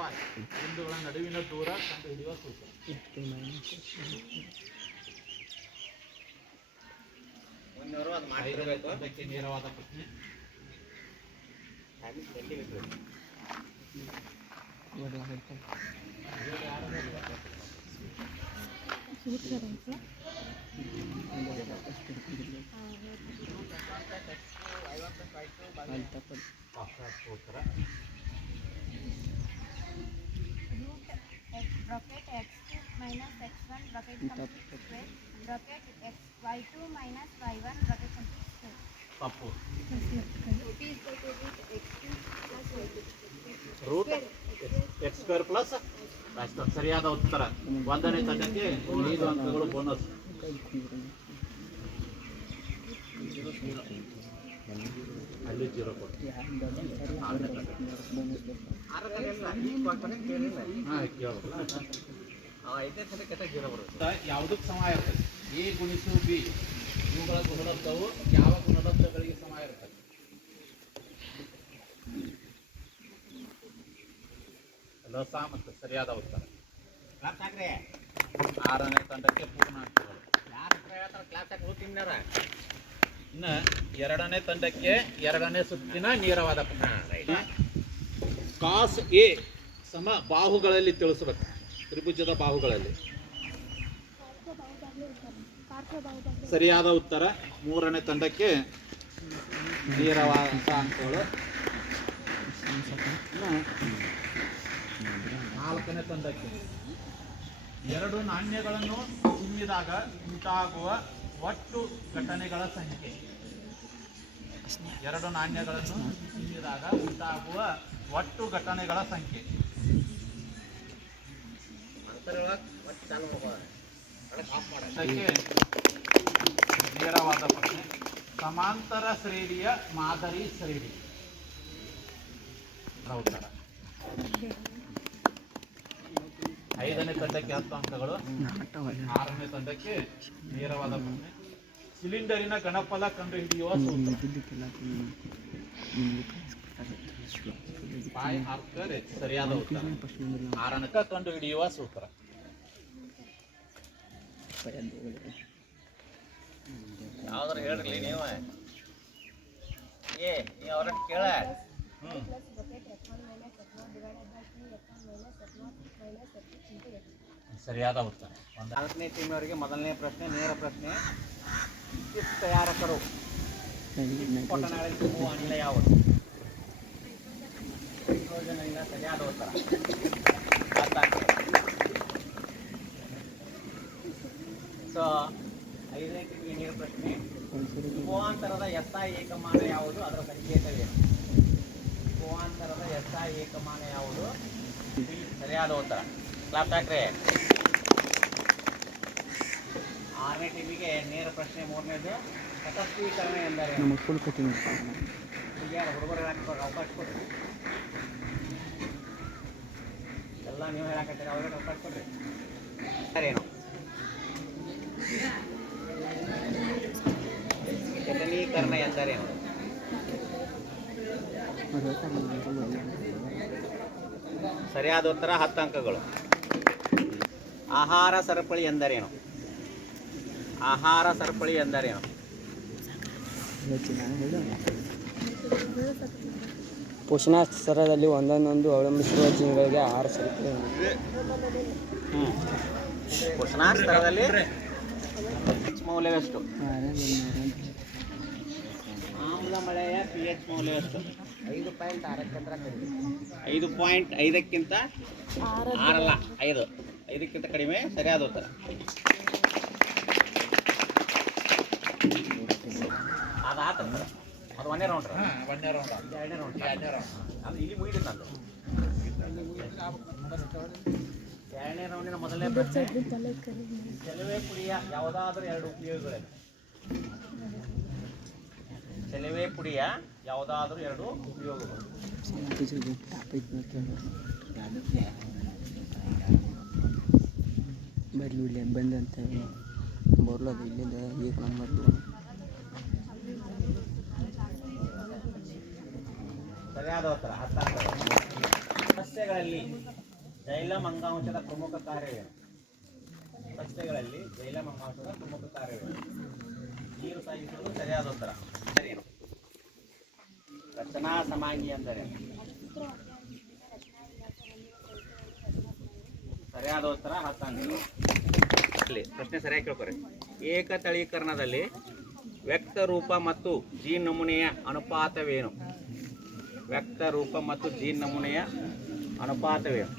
y ಬಿಂದುಗಳ ನಡುವಿನ ದೂರ ಕಂಡುಹಿಡಿಯುವ ಸೂತ್ರ. ಅದಕ್ಕೆ ನೇರವಾದ ಪ್ರಶ್ನೆ. ಸೂತ್ರ bracket x2 minus x1 bracket complete square bracket y2 minus y1 bracket complete square. ತಪ್ಪು. ರೂಟ್ ಎಕ್ಸ್ ಸ್ಕ್ವೇರ್ ಪ್ಲಸ್ ಸರಿಯಾದ ಉತ್ತರ. ಒಂದನೇ ತಂಡಕ್ಕೆ 5 ಅಂಕಗಳು ಬೋನಸ್. ಅಲ್ಲಿ 0 ಕೊಟ್ಟು ಯಾವುದಕ್ಕೆ ಸಮ ಇರ್ತದೆ? ಎ ಗುಣಿಸು ಬಿ ಇವುಗಳ ಗುಣಲಬ್ಧವು ಯಾವ ಗುಣಲಬ್ಧಗಳಿಗೆ ಸಮ ಇರ್ತದೆ? ಲಸ ಮತ್ತು ಸರಿಯಾದ ಉತ್ತರ. 6ನೇ ತಂಡಕ್ಕೆ ಪೂರ್ಣಾಂಕಗಳು. ಇನ್ನು 2ನೇ ತಂಡಕ್ಕೆ 2ನೇ ಸುತ್ತಿನ ನೇರವಾದ ಪ್ರಶ್ನೆ. ಕಾಸ್ ಎ ಸಮ ಬಾಹುಗಳಲ್ಲಿ ತಿಳಿಸಬೇಕು. ತ್ರಿಭುಜದ ಬಾಹುಗಳಲ್ಲಿ ಸರಿಯಾದ ಉತ್ತರ. 3ನೇ ತಂಡಕ್ಕೆ ನೇರವಾದ ಅಂಕಗಳು. 4ನೇ ತಂಡಕ್ಕೆ 2 ನಾಣ್ಯಗಳನ್ನು ಚಿಮ್ಮಿದಾಗ ಉಂಟಾಗುವ ಒಟ್ಟು ಘಟನೆಗಳ ಸಂಖ್ಯೆ. 2 ನಾಣ್ಯಗಳನ್ನು ಚಿಮ್ಮಿದಾಗ ಉಂಟಾಗುವ ಒಟ್ಟು ಘಟನೆಗಳ ಸಂಖ್ಯೆ. ನೇರವಾದ ಪ್ರಶ್ನೆ. ಸಮಾಂತರ ಶ್ರೇಣಿಯ ಮಾದರಿ ಶ್ರೇಣಿ. ಉತ್ತರ. 5ನೇ ತಂಡಕ್ಕೆ 10 ಅಂಕಗಳು. 6ನೇ ತಂಡಕ್ಕೆ ನೇರವಾದ ಪ್ರಶ್ನೆ. ಸಿಲಿಂಡರಿನ ಘನಫಲ ಕಂಡುಹಿಡಿಯುವ ಸೂತ್ರ. ಸರಿಯಾದ ಉತ್ತರ. 6ನೇ ಕಂಡುಹಿಡಿಯುವ ಸೂತ್ರ. ಯಾವ್ದಾರು ಹೇಳ್ರಿ ನೀವು ಅವ್ರ ಕೇಳ. ಸರಿಯಾದ ಉತ್ತರ. 4ನೇ ಟೀಮ್ನವರಿಗೆ ಮೊದಲನೇ ಪ್ರಶ್ನೆ ನೇರ ಪ್ರಶ್ನೆ. ಚಿಪ್ ತಯಾರಕರು ಪಟ್ಟಣಗಳಿಗೂ ಅನಿಲ ಯಾವುದು? ಯೋಜನೆಯಿಂದ ಸರಿಯಾದ ಉತ್ತರ. ಸೊ 5ನೇ ಟೀಮ್ಗೆ ನೇರ ಪ್ರಶ್ನೆ. ಕೋವಾಂತರದ SI ಏಕಮಾನ ಯಾವುದು? ಅದರ ಸಂಕೇತವೇನು? ಕೋವಾಂತರದ SI ಏಕಮಾನ ಯಾವುದು? ಸರಿಯಾದ ಉತ್ತರ. ಕ್ಲಾಪ್ ಹಾಕ್ರಿ. 6ನೇ ಟೀಮಿಗೆ ನೇರ ಪ್ರಶ್ನೆ. 3ನೇದು ತಟಸ್ಥೀಕರಣ ಎಂದರೆ ಯಾರು ಹುಡುಗರು ಹೇಳಕ್ಕೆ ಅವಕಾಶ ಕೊಡ್ರಿ. ಎಲ್ಲ ನೀವು ಹೇಳಕತ್ತೀರಿ, ಅವ್ರಿಗೆ ಅವಕಾಶ ಕೊಡ್ರಿ. ಸರೇನು ಘಟನೀಕರಣ ಎಂದರೇನು? ಸರಿಯಾದ ಉತ್ತರ. 10 ಅಂಕಗಳು. ಆಹಾರ ಸರಪಳಿ ಎಂದರೇನು? ಆಹಾರ ಸರಪಳಿ ಎಂದರೇನು? ಪೋಷಣಾ ಸ್ತರದಲ್ಲಿ ಒಂದೊಂದು ಅವಲಂಬಿಸಿರುವ ಜೀವಿಗಳಿಗೆ ಆಹಾರ ಸರಪಳಿ. ಪೋಷಣಾ ಸ್ತರದಲ್ಲಿ ಮೌಲ್ಯವೆಷ್ಟು? ಆಮ್ಲ ಮಳೆಯ pH ಮೌಲ್ಯವೆಷ್ಟು? 5.5ಕ್ಕಿಂತ 6 5ಕ್ಕಿಂತ ಕಡಿಮೆ. ಸರಿಯಾದ ಉತ್ತರ. ಅದಾಗ್ತದೆ. ಅದು 1ನೇ ರೌಂಡ್. 2ನೇ ರೌಂಡ್. ಅದು ಇಲ್ಲಿ ಮುಗಿದಿತ್ತು ನಂದು. 2ನೇ ರೌಂಡಿನ ಮೊದಲನೇ ಪ್ರಶ್ನೆ. ಸೆಲವೆ ಪುಡಿಯ ಯಾವುದಾದರೂ 2 ಉಪಯೋಗಗಳಿವೆ. ಸೆಲವೆ ಪುಡಿಯ ಯಾವುದಾದರೂ 2 ಉಪಯೋಗಗಳು. ಬರ್ಲಿ ಬಂದಂತ ಬರ್ಲದು ಇಲ್ಲಿಂದ 1 ನಂಬರ್. ಸರಿಯಾದ ಉತ್ತರ. 10 ಅಂಕಗಳು. ಸಸ್ಯಗಳಲ್ಲಿ ಜೈಲಮ್ ಅಂಗಾಂಶದ ಪ್ರಮುಖ ಕಾರ್ಯವೇನು? ಸಸ್ಯಗಳಲ್ಲಿ ಜೈಲಮ್ ಅಂಗಾಂಶದ ಪ್ರಮುಖ ಕಾರ್ಯವೇನು? ನೀರು ಸಾಗಿಸುವುದು ಸರಿಯಾದ ಉತ್ತರ. ಸರಿಯೇನು? ರಚನಾ ಸಮಾಂಗಿ ಅಂದರೆ ಸರಿಯಾದ ಉತ್ತರ 10 ಅಂಕಗಳು. ಪ್ರಶ್ನೆ ಸರಿಯಾಗಿ ಕೇಳ್ಕೊರಿ. ಏಕತಳೀಕರಣದಲ್ಲಿ ವ್ಯಕ್ತ ರೂಪ ಮತ್ತು ಜೀನ್ ನಮೂನೆಯ ಅನುಪಾತವೇನು? ವ್ಯಕ್ತ ರೂಪ ಮತ್ತು ಜೀನ್ ನಮೂನೆಯ ಅನುಪಾತವೇನು?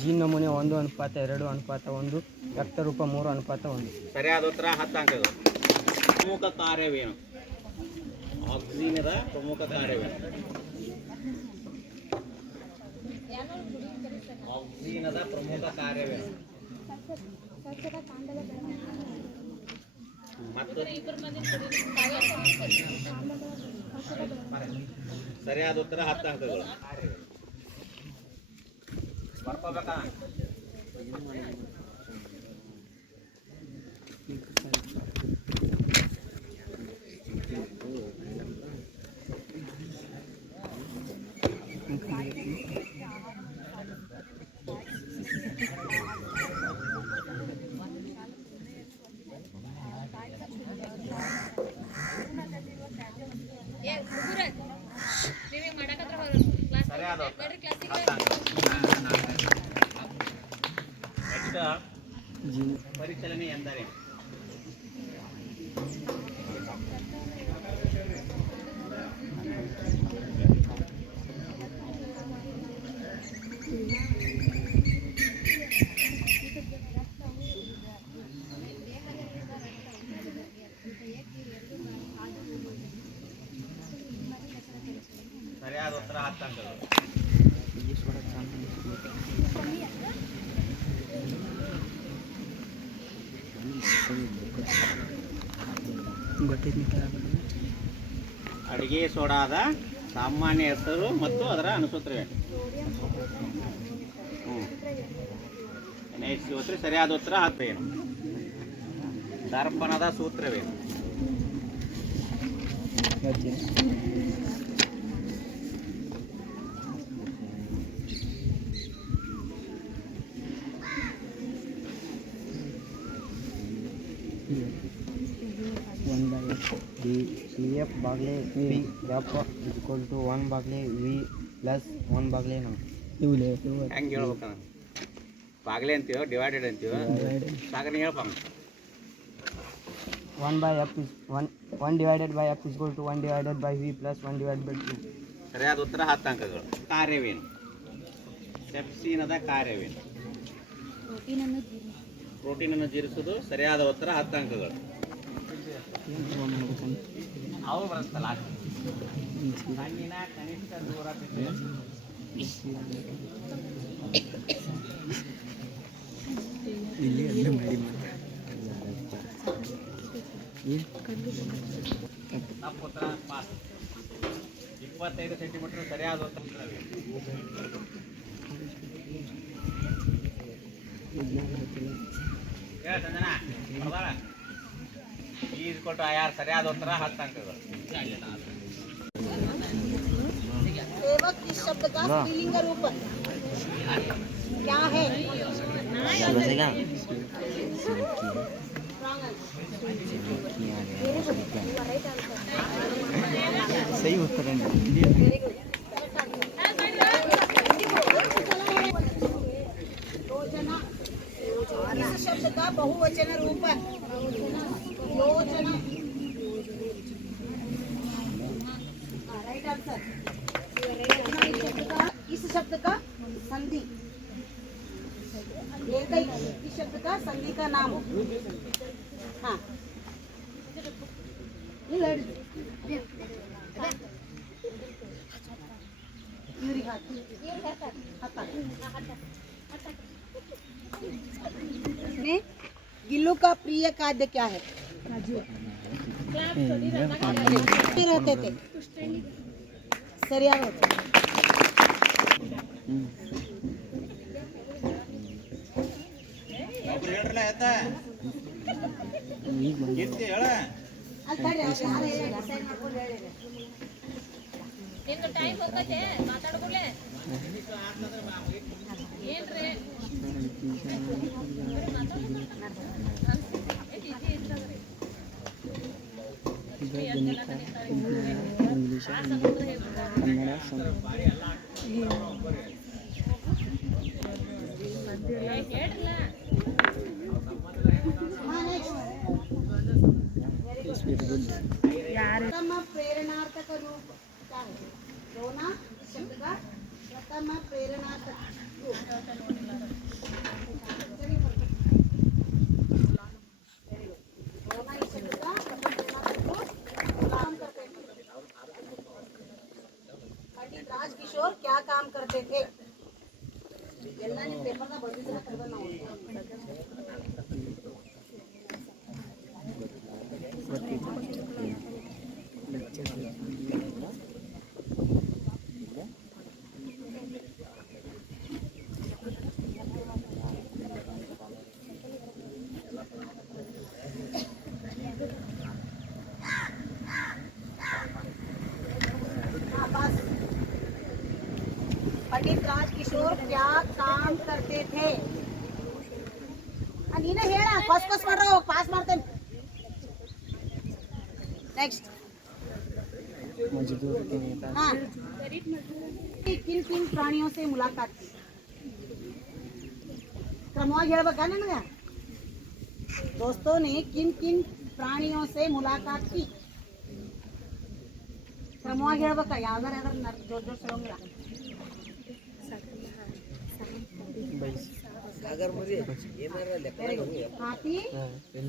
ಜೀನ್ ನಮೂನೆ 1:2:1, ವ್ಯಕ್ತ ರೂಪ 3:1. ಸರಿಯಾದ ಉತ್ತರ 10 ಅಂಕಗಳು. ಪ್ರಮುಖ ಕಾರ್ಯವೇನು? ಆಕ್ಸಿಜನದ ಪ್ರಮುಖ ಕಾರ್ಯವೇನು? ಆಕ್ಸಿಜನದ ಪ್ರಮುಖ ಕಾರ್ಯವೇನು? ಮತ್ತು ಸರಿಯಾದ ಉತ್ತರ 10 ಅಂಕಗಳು. ಬರ್ಕೋಬೇಕಾ? ಸರಿಯಾದ ಉತ್ತರ 10 ಅಂಕಗಳು. ನೆಕ್ಸ್ಟ್ ಪರಿಚಲನೆ ಎಂದರೆ ಸರಿಯಾದ ಉತ್ತರ 10 ಅಂಕಗಳು. ಅಡಿಗೆ ಸೋಡಾದ ಸಾಮಾನ್ಯ ಹೆಸರು ಮತ್ತು ಅದರ ಅನುಸೂತ್ರವೇನು? NaCO3. ಸರಿಯಾದ ಉತ್ತರ 10 ಏನು? ದರ್ಪಣದ ಸೂತ್ರವೇನು? CF ಭಾಗಲೆ P F = 1/V + 1/9. ಹೆಂಗೆ ಹೇಳ್ಬೇಕಂದ್ರೆ ಬಾಗ್ಲೆ ಅಂತೀವೋ ಡಿವೈಡೆಡ್ ಅಂತೀವೋ ಸಾಗಣೆ ಹೇಳ್ಬಂಗ 1/F is 1/F = 1/V + 1/2. ಸರಿಯಾದ ಉತ್ತರ 10 ಅಂಕಗಳು. ಕಾರ್ಯವೇನು? ಸೆಪ್ಸಿನದ ಕಾರ್ಯವೇನು? ಪ್ರೋಟೀನನ್ನು ಜೀರಿಸುವುದು. ಸರಿಯಾದ ಉತ್ತರ 10 ಅಂಕಗಳು. ಅವು ಬರುತ್ತಲ್ಲ ಕಣ್ಣಿನ ಕನಿಷ್ಠ ದೂರ ತಪ್ಪುತ್ತರ ಪಾಸ್ 25 ಸೆಂಟಿಮೀಟರ್. ಸರಿಯಾದ ಉತ್ತರ ಸಂಜನಾ IR. ಸರಿಯಾದ ಉತ್ತರ 10 ಅಂಕಗಳು. सेवक इस शब्द का स्त्रीलिंग रूप क्या है? सही उत्तर है. योजना इस शब्द का बहुवचन रूप योजना. Right answer. इस शब्द का संधि इस शब्द का संधि का नाम. हाँ गिल्लू का प्रिय खाद्य क्या है? रहते थे. सरियाद होता. ನಿಂದು ಟೈಮ್ ಹೋಗತ್ತೆ ಮಾತಾಡ್ಕೊಳ್ಳೆ ಏನ್ರಿ ಇಂಗ್ಲೀಷ್ ಕನ್ನಡ प्रथम प्रेरणार्थक रूप क्या है? रोना इस शब्द का प्रथम प्रेरणार्थक रूप। रोना इस शब्द का प्रथम प्रेरणार्थक रूप काम करते थे। पंडित राजकिशोर क्या काम करते थे? ಎಲ್ಲ ನೀವು ಪೇಪರ್ನ ಬರ್ದಿದ್ರೆ ಕರೆದ ನಾವು पंडित राजकिशोर क्या काम करते थे? ನೀನೇ ಹೇಳ ಫಸ್ಟ್ ಮಾಡ್ರೋ ಪಾಸ್ ಮಾಡ್ತೇನೆ नेक्स्ट मजदूर के नेता हाँ किन किन प्राणियों से मुलाकात की क्रमವಾಗಿ ಹೇಳ್ಬೇಕಾ ನನಗೆ दोस्तों ने किन किन प्राणियों से मुलाकात की क्रमವಾಗಿ ಹೇಳ್ಬೇಕಾ ಯಾವ್ದಾರ ಜೋರ್ ಜೋರ್ ಹೇಳೋಂಗಿಲ್ಲ हाथी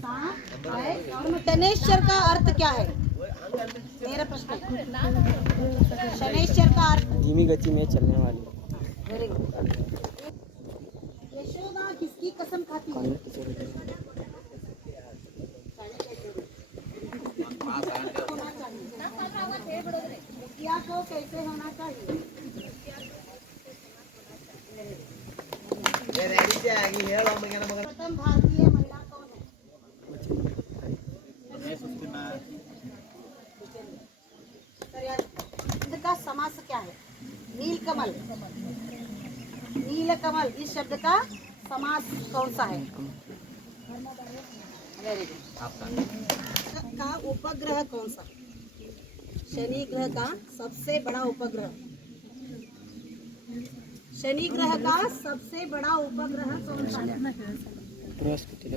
सांप और शनैश्चर का अर्थ क्या है? मेरा प्रश्न शनैश्चर का अर्थ धीमी गति में चलने वाली वेरी गुड यशोदा किसकी कसम खाती है? होना चाहिए मुखिया को कैसे होना चाहिए? प्रथम भारतीय महिला कौन है? इसका समास क्या है? नीलकमल नीलकमल इस शब्द का समास कौन सा है? वेरी गुड का उपग्रह कौन सा? शनि ग्रह का सबसे बड़ा उपग्रह शनि ग्रह का सबसे बड़ा उपग्रह कौन सा है? बृहस्पति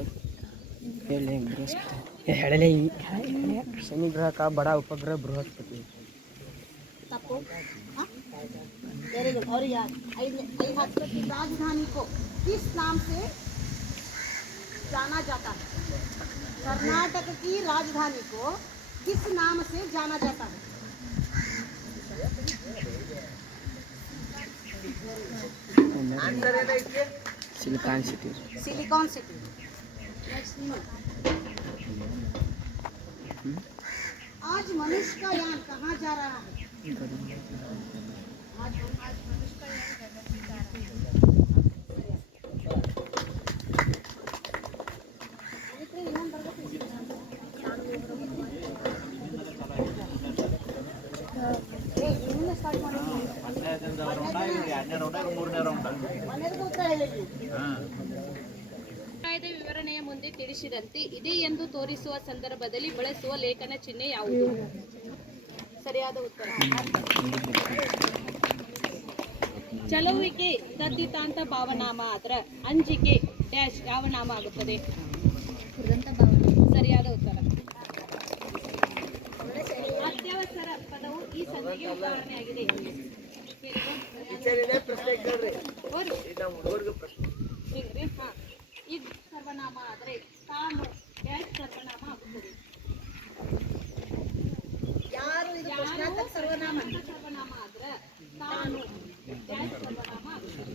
शनि ग्रह का बड़ा उपग्रह बृहस्पति तपो वेरी गुड और यार राजधानी को किस नाम से जाना जाता है? कर्नाटक की राजधानी को किस नाम से जाना जाता है? सिलिकॉन सिटी सिलिकॉन सिटी आज मनुष्य का यान कहाँ जा रहा है? आज मनुष्य का यान गगन में जा रहा है स्टार्ट ಮಾಡೋದು 12ನೇ ರೌಂಡ್ 3ನೇ ರೌಂಡ್ ಮನೆಗೂ ಉತ್ತರ ಹೇಳಿದ್ವಿ ಕಾಯ್ದೆ ವಿವರಣೆಯ ಮುಂದೆ ತಿಳಿಸಿದಂತೆ ಇದೆ ಎಂದು ತೋರಿಸುವ ಸಂದರ್ಭದಲ್ಲಿ ಬಳಸುವ ಲೇಖನ ಚಿಹ್ನೆ ಯಾವುದು? ಸರಿಯಾದ ಉತ್ತರ ಚಲುವಿಕೆ ತದ್ದಿತಾಂತ ಭಾವನಾಮ ಆದ್ರ ಅಂಜಿಕೆ ಡ್ಯಾಶ್ ಯಾವ ನಾಮ ಆಗುತ್ತದೆ? ಸರಿಯಾದ ಉತ್ತರ ಅತ್ಯವಸರ ಪದವು ಈ ಸಂಧಿಗೆ ಉದಾಹರಣೆಯಾಗಿದೆ. ಇದು ಸರ್ವನಾಮ ಆದರೆ ತಾನು ಡ್ಯಾಶ್ ಸರ್ವನಾಮ ಆಗುತ್ತದೆ. ಯಾರು ಇದು ಪ್ರಶ್ನಾರ್ಥಕ ಸರ್ವನಾಮ ಸರ್ವನಾಮ ಆದ್ರೆ ತಾನು ಡ್ಯಾಶ್ ಸರ್ವನಾಮ ಆಗುತ್ತದೆ.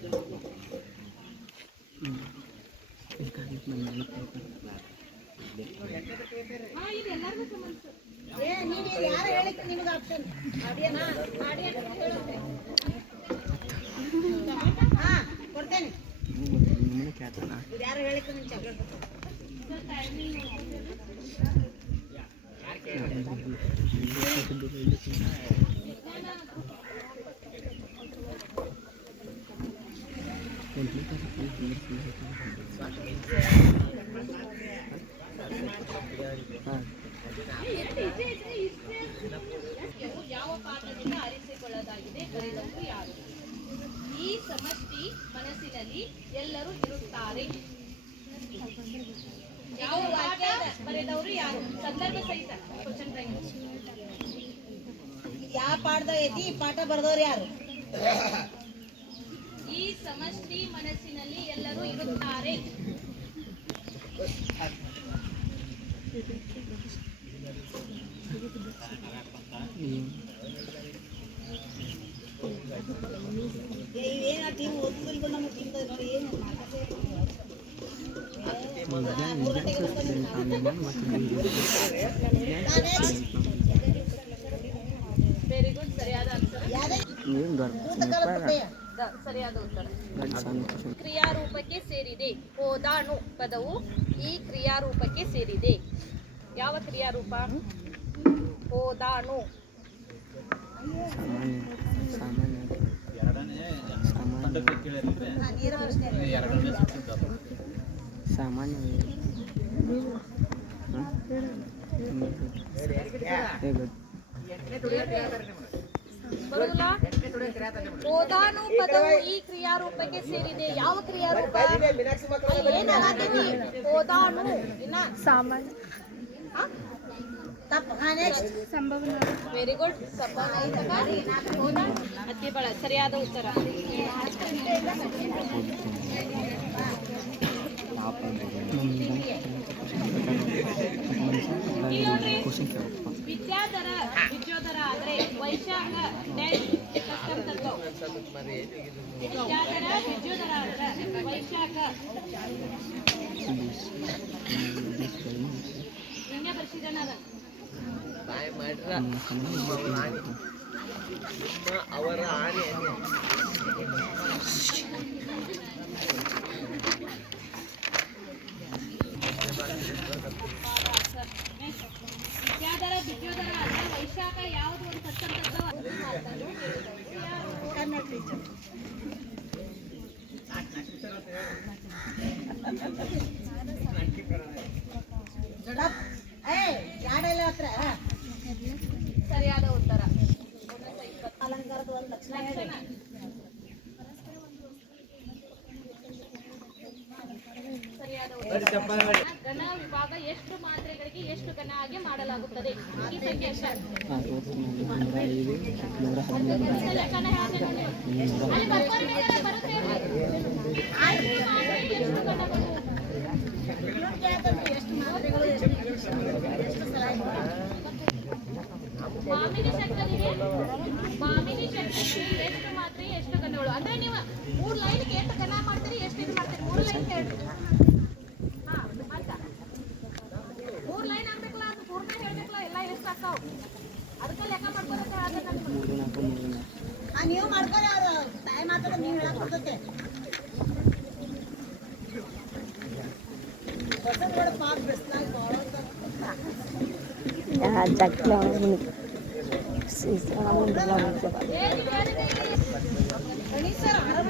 ಇದು ಎಲ್ಲರಿಗೂ ಸಂಬಂಧಿಸಿದೆ. ನೀವು ಯಾರು ಹೇಳಿಕ್ಕೆ ನಿಮಗೆ ಆಪ್ಷನ್ ಹೇಳುತ್ತೆ ಹಾ ಕೊಡ್ತೇನೆ ಯಾರು ಹೇಳಿಕ್ಕೆ ಮುಂಚೆ ಯಾವ ಪಾತ್ರದಿಂದ ಆರಿಸಿಕೊಳ್ಳಲಾಗಿದೆ ಬರೆದವರು ಯಾರು? ಈ ಸಮಷ್ಟಿ ಮನಸ್ಸಿನಲ್ಲಿ ಎಲ್ಲರೂ ಇರುತ್ತಾರೆ. ಯಾವ ಪಾಠ ಬರೆದವರು ಯಾರು? ಸಂದರ್ಭ ಸಹಿತ ಕ್ವಶನ್ ಬ್ಯಾಂಕ್. ಯಾವ ಪಾಠದ ಐತಿ ಪಾಠ ಬರೆದವ್ರು ಯಾರು? ಈ ಸಮಷ್ಟಿ ಮನಸ್ಸಿನಲ್ಲಿ ಎಲ್ಲರೂ ಇರುತ್ತಾರೆ. ಇವೇನ ಟೀಮ್ ಓದಿದ್ರು ನಮ್ಮ ಟೀಮ್ ಏನು ವೆರಿ ಗುಡ್. ಸರಿಯಾದ ಆನ್ಸರ್. ಸರಿಯಾದ ಉತ್ತರ. ಕ್ರಿಯಾರೂಪಕ್ಕೆ ಸೇರಿದೆ. ಹೋದಾಣು ಪದವು ಈ ಕ್ರಿಯಾರೂಪಕ್ಕೆ ಸೇರಿದೆ. ಯಾವ ಕ್ರಿಯಾರೂಪ? ಹೋದಾಣು. ಎರಡನೇ ತಂಡಕ್ಕೆ ಕೇಳಿದ್ರೆ ಎರಡನೇ ಸುತ್ತಿದ್ದು ಸಾಮಾನ್ಯ ಬರುದಿಲ್ಲ. ಹೋದಾಣು ಪದವು ಈ ಕ್ರಿಯಾರೂಪಕ್ಕೆ ಸೇರಿದೆ. ಯಾವ ಕ್ರಿಯಾರೂಪ? ಏನಾಗತ್ತೀವಿ? ಹೋದಾಣು ಇನ್ನ ಸಾಮಾನ್ಯ. Very good. ಅತಿ ಬಳ ಸರಿಯಾದ ಉತ್ತರ. ವಿದ್ಯಾಧರ ವಿದ್ಯೋಧರ ಆದ್ರೆ ವೈಶಾಖ ಡ್ಯಾಶ್ ಕಸ್ಟಮ್ ತತ್ವ. ವಿದ್ಯಾಧರ ವಿದ್ಯೋಧರ ಆದ್ರೆ ವೈಶಾಖ ಹಿಂಗೆ ಬರ್ಸಿದ್ದಾನ. ಅವರ ಆನೆ ವಿದ್ಯಾಧರ ವಿದ್ಯೋಧರ ಆದ್ರೆ ವೈಶಾಖ ಯಾವುದು ಒಂದು ಕಸ್ಟಮ್ ತತ್ವ? ಸರಿಯಾದ ಉತ್ತರ. ಅಲಂಕಾರದ ಒಂದು ಲಕ್ಷಣ ಹೇಳಿ. ಸರಿಯಾದ ಉತ್ತರ. ಘನ ವಿಭಾಗ ಎಷ್ಟು ಮಾತ್ರೆಗಳಿಗೆ ಎಷ್ಟು ಘನ ಆಗಿ ಮಾಡಲಾಗುತ್ತದೆ? ಈ ಸಂಖ್ಯೆ ಎಷ್ಟು? ಲೆಕ್ಕನ ಹೇಳ್ತೇನೆ ನೋಡಿ. ಅಲ್ಲಿ ಬರ್ಕೊಂಡು ಮೇಲೆ ಬರುತ್ತೆ ಹೇಳಿ. ಆಯ್ತು, ಮಾತ್ರೆ ಎಷ್ಟು ಘನಗಳು? ಮಾಮಿನಿ ಶಕ್ತಿಗೆ ಎಷ್ಟು ಮಾತ್ರೆ ಎಷ್ಟು ಘನಗಳು? ಅಂದ್ರೆ ನೀವು 3 ಲೈನ್ಗೆ ಎಷ್ಟು ಘನ ಮಾಡ್ತೀರಿ, ಎಷ್ಟು ಇದು ಮಾಡ್ತೀರಿ? 3 ಲೈನ್ ಹೇಳ್ರಿ. ಹಾ, ಆಯ್ತಾ? 3 ಲೈನ್ ಆಗ್ಬೇಕಲ್ಲ, ಅದು ಪೂರ್ಣ ಹೇಳ್ಬೇಕಲ್ಲ, ಎಲ್ಲ ಎಷ್ಟು ಆಗ್ತಾವ ಅದಕ್ಕೆ ಲೆಕ್ಕ ಮಾಡ್ಕೊಳಕ್ಕೆ ನೀವು ಮಾಡ್ಕೊಳ್ಳಿ. ಅವ್ರು ಟೈಮ್ ಆಗ್ತದೆ, ನೀವು ಹೇಳಕ್ ಬರ್ತೈತೆ. ಪಾಕ್ ಬಿಸ್ಲಾಗ ಗಣೇಶ್ ಸರ್ ಆರಾಮ